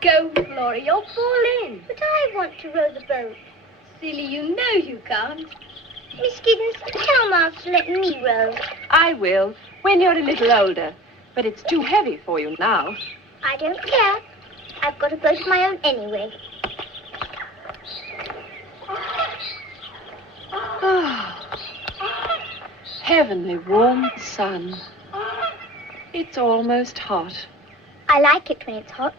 go, Flora. You'll fall in. But I want to row the boat. Silly, you know you can't. Miss Giddens, tell Miles to let me row. I will, when you're a little older. But it's too heavy for you now. I don't care. I've got a boat of my own anyway. Heavenly warm sun. It's almost hot. I like it when it's hot.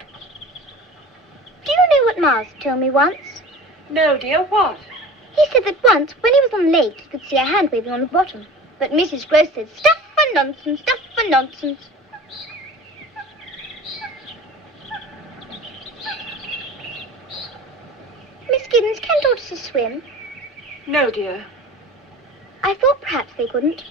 Do you know what Miles told me once? No, dear, what? He said that once, when he was on the lake, he could see a hand waving on the bottom. But Mrs. Gross said, stuff and nonsense, stuff and nonsense. Miss Giddens, can tortoises swim? No, dear. I thought perhaps they couldn't.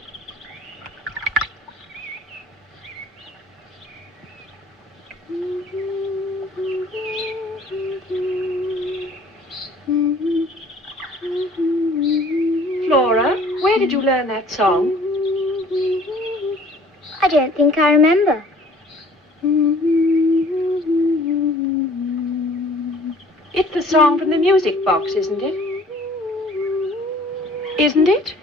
Flora, where did you learn that song? I don't think I remember. It's the song from the music box, isn't it? Isn't it?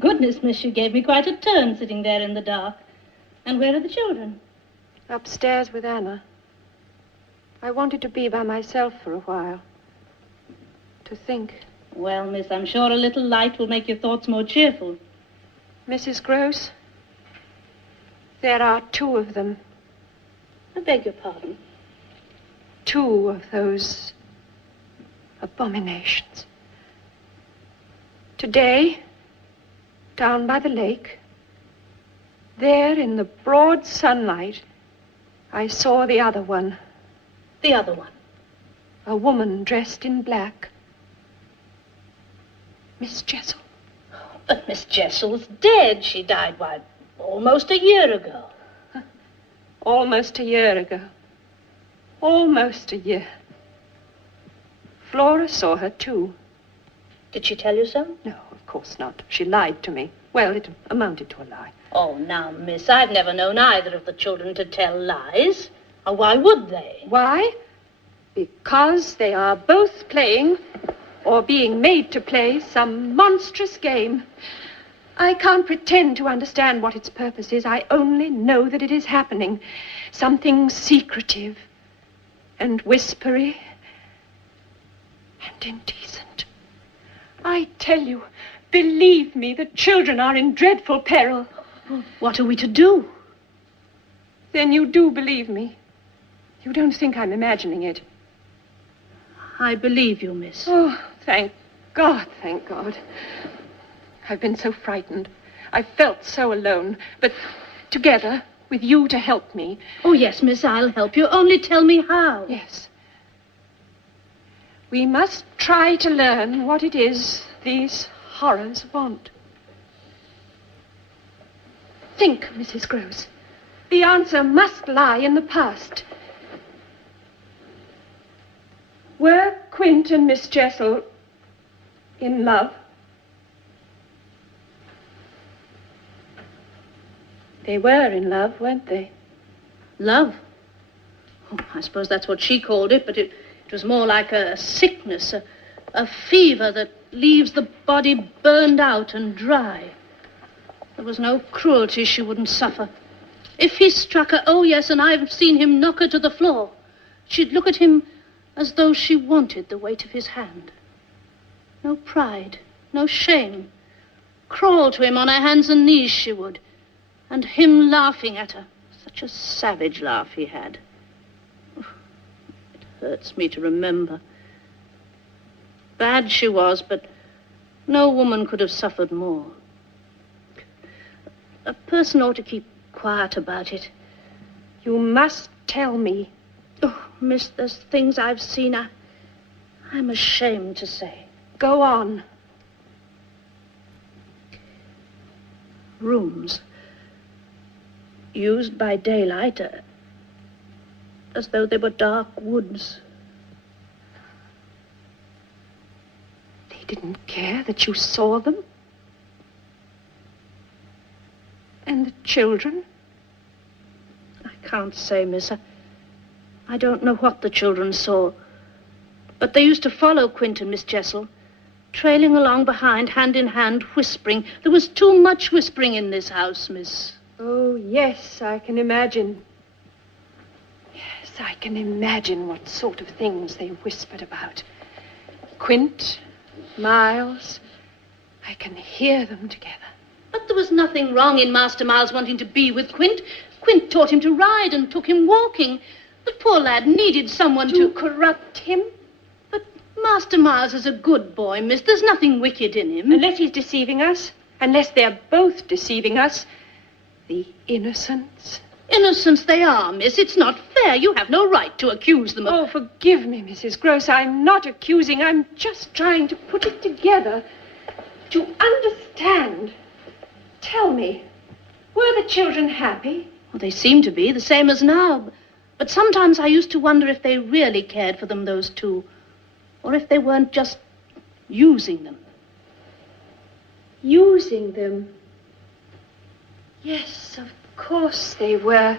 Goodness, miss, you gave me quite a turn sitting there in the dark. And where are the children? Upstairs with Anna. I wanted to be by myself for a while. To think. Well, miss, I'm sure a little light will make your thoughts more cheerful. Mrs. Gross, there are two of them. I beg your pardon. Two of those abominations. Today, down by the lake, there in the broad sunlight, I saw the other one. The other one? A woman dressed in black. Miss Jessel. But Miss Jessel's dead. She died, why, almost a year ago. Almost a year ago. Almost a year. Flora saw her, too. Did she tell you so? No, of course not. She lied to me. Well, it amounted to a lie. Oh, now, miss, I've never known either of the children to tell lies. Or why would they? Why? Because they are both playing, or being made to play, some monstrous game. I can't pretend to understand what its purpose is. I only know that it is happening. Something secretive and whispery and indecent. I tell you, believe me, the children are in dreadful peril. What are we to do? Then you do believe me. You don't think I'm imagining it. I believe you, miss. Oh, thank God, thank God. I've been so frightened. I've felt so alone. But together, with you to help me. Oh, yes, miss, I'll help you. Only tell me how. Yes. We must try to learn what it is these horrors want. Think, Mrs. Gross. The answer must lie in the past. Were Quint and Miss Jessel in love? They were in love, weren't they? Love? Oh, I suppose that's what she called it, but it was more like a sickness, a fever that leaves the body burned out and dry. There was no cruelty she wouldn't suffer. If he struck her, oh yes, and I've seen him knock her to the floor, she'd look at him as though she wanted the weight of his hand. No pride, no shame. Crawl to him on her hands and knees she would. And him laughing at her. Such a savage laugh he had. It hurts me to remember. Bad she was, but no woman could have suffered more. A person ought to keep quiet about it. You must tell me. Oh, miss, there's things I've seen I'm ashamed to say. Go on. Rooms used by daylight as though they were dark woods. They didn't care that you saw them? And the children? I can't say, miss. I don't know what the children saw. But they used to follow Quentin, Miss Jessel, trailing along behind, hand in hand, whispering. There was too much whispering in this house, miss. Oh, yes, I can imagine. Yes, I can imagine what sort of things they whispered about. Quint, Miles, I can hear them together. But there was nothing wrong in Master Miles wanting to be with Quint. Quint taught him to ride and took him walking. The poor lad needed someone to corrupt him. But Master Miles is a good boy, miss. There's nothing wicked in him. Unless he's deceiving us, unless they're both deceiving us. The innocents. Innocents they are, miss. It's not fair. You have no right to accuse them of... Oh, forgive me, Mrs. Gross. I'm not accusing. I'm just trying to put it together. To understand. Tell me, were the children happy? Well, they seem to be, the same as now. But sometimes I used to wonder if they really cared for them, those two. Or if they weren't just using them. Using them? Yes, of course they were.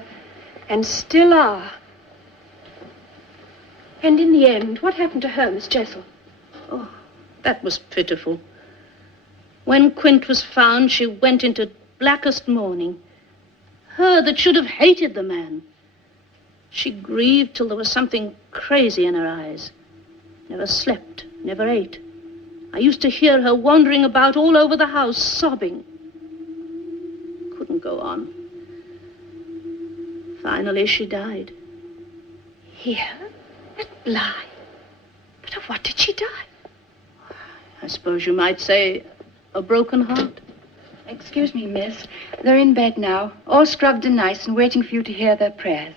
And still are. And in the end, what happened to her, Miss Jessel? Oh, that was pitiful. When Quint was found, she went into blackest mourning. Her that should have hated the man. She grieved till there was something crazy in her eyes. Never slept, never ate. I used to hear her wandering about all over the house, sobbing. Couldn't go on. Finally, she died. Here? At Bly? But of what did she die? I suppose you might say a broken heart. Excuse me, miss. They're in bed now, all scrubbed and nice and waiting for you to hear their prayers.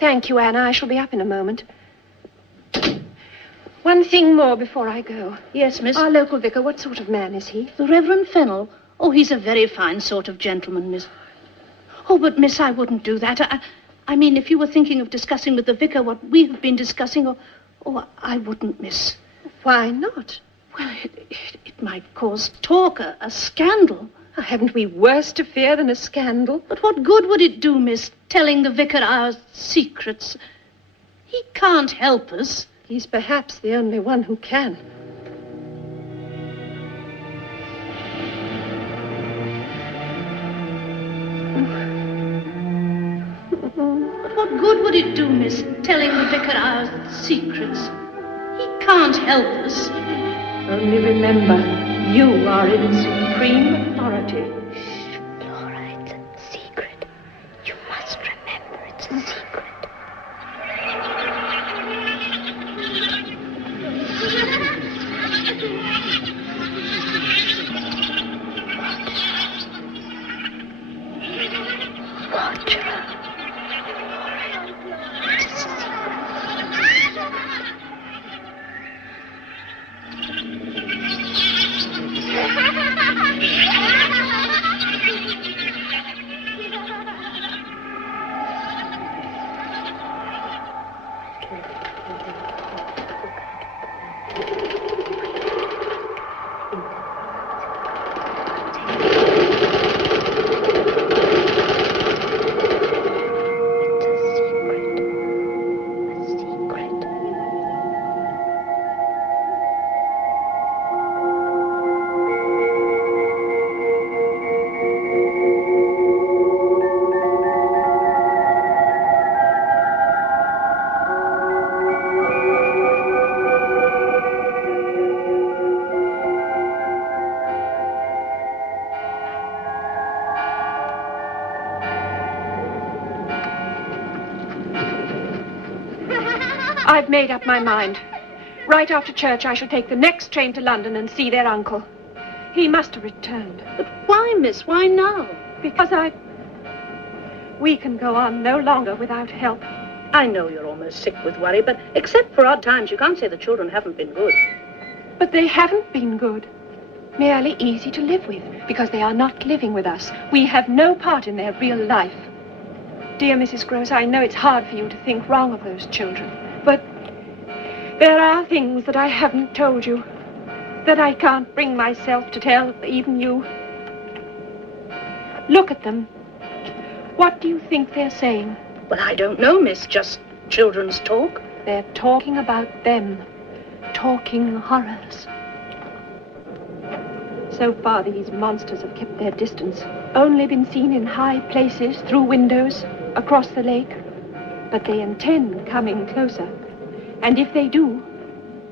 Thank you, Anna. I shall be up in a moment. One thing more before I go. Yes, miss. Our local vicar, what sort of man is he? The Reverend Fennel. Oh, he's a very fine sort of gentleman, miss. Oh, but, miss, I wouldn't do that. I mean, if you were thinking of discussing with the vicar what we have been discussing, I wouldn't, miss. Why not? Well, it might cause talk, a scandal. Haven't we worse to fear than a scandal? But what good would it do, miss, telling the vicar our secrets? He can't help us. He's perhaps the only one who can. But what good would it do, miss, telling the vicar our secrets? He can't help us. Only remember, you are in supreme authority. Shh, Laura, it's a secret. You must remember it's a secret. Watch her. It's a secret. I've made up my mind. Right after church, I shall take the next train to London and see their uncle. He must have returned. But why, miss? Why now? Because we can go on no longer without help. I know you're almost sick with worry, but except for odd times, you can't say the children haven't been good. But they haven't been good. Merely easy to live with, because they are not living with us. We have no part in their real life. Dear Mrs. Gross, I know it's hard for you to think wrong of those children, but there are things that I haven't told you, that I can't bring myself to tell even you. Look at them. What do you think they're saying? Well, I don't know, miss. Just children's talk. They're talking about them. Talking horrors. So far, these monsters have kept their distance. Only been seen in high places, through windows, across the lake. But they intend coming closer. And if they do...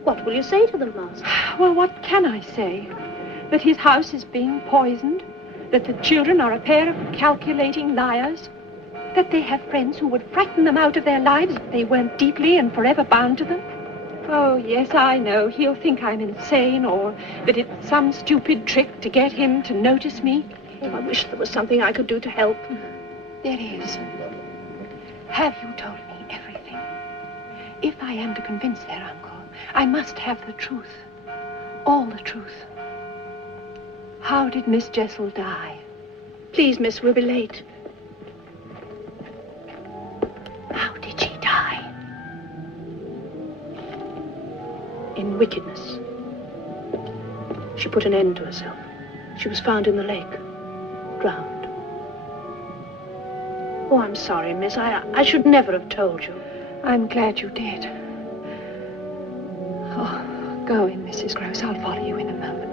What will you say to them, Master? Well, what can I say? That his house is being poisoned? That the children are a pair of calculating liars? That they have friends who would frighten them out of their lives if they weren't deeply and forever bound to them? Oh, yes, I know. He'll think I'm insane, or that it's some stupid trick to get him to notice me. Oh, I wish there was something I could do to help. There is. Have you told me everything? If I am to convince their uncle, I must have the truth. All the truth. How did Miss Jessel die? Please, miss, we'll be late. How did she die? In wickedness. She put an end to herself. She was found in the lake, drowned. Oh, I'm sorry, miss. I should never have told you. I'm glad you did. Oh, go in, Mrs. Gross. I'll follow you in a moment.